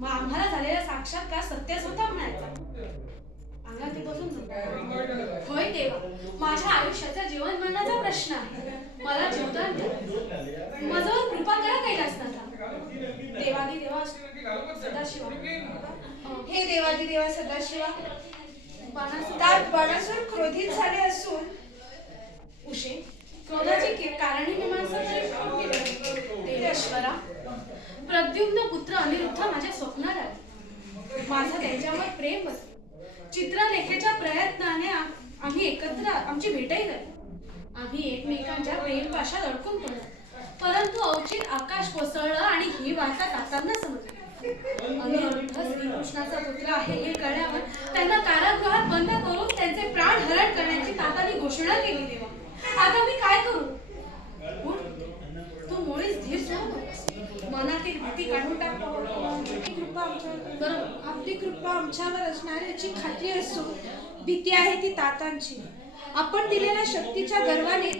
मग आम्हाला झालेला साक्षात्कार सत्यच होता म्हणायचा. अंगात ते बसून होतं. होय देवा, माझ्या आयुष्याचा जीवन मरणाचा प्रश्न आहे. मला जीवदान द्या. माझ्यावर कृपा करा कैलासनाथा. देवादी देवा सदाशिवा. हे देवादी देवा सदाशिवा, बाणासुर बाणासुर क्रोधित झाले असून उशे क्रोधाची कारणे मीमांसा तरी देवेश्वरा, प्रद्युम्न पुत्र अनिरुद्ध माझ्या स्वप्नात आले. माझं त्यांच्यावर प्रेम बसलं. चित्रलेखेच्या प्रयत्नाने आम्ही एकत्र आमची भेटही झाली. आम्ही एकमेकांच्या प्रेमपाशात अडकून पडलो. परंतु अवचित आकाश कोसळलं आणि ही वार्ता तातांना समजली. अनिरुद्ध श्रीकृष्णाचा पुत्र आहे हे कळल्यावर त्यांना कारागृहात बंद करून त्यांचे प्राण हरण करण्याची तातांनी घोषणा केली. देवा, आता मी काय करू? तू मुळीच धीर सोड, मनातील भीती काढून टाक. आपली कृपा आमच्यावर असणार याची खात्री असून भीती आहे ती तातांची. आपण दिलेल्या शक्तीच्या गर्वाने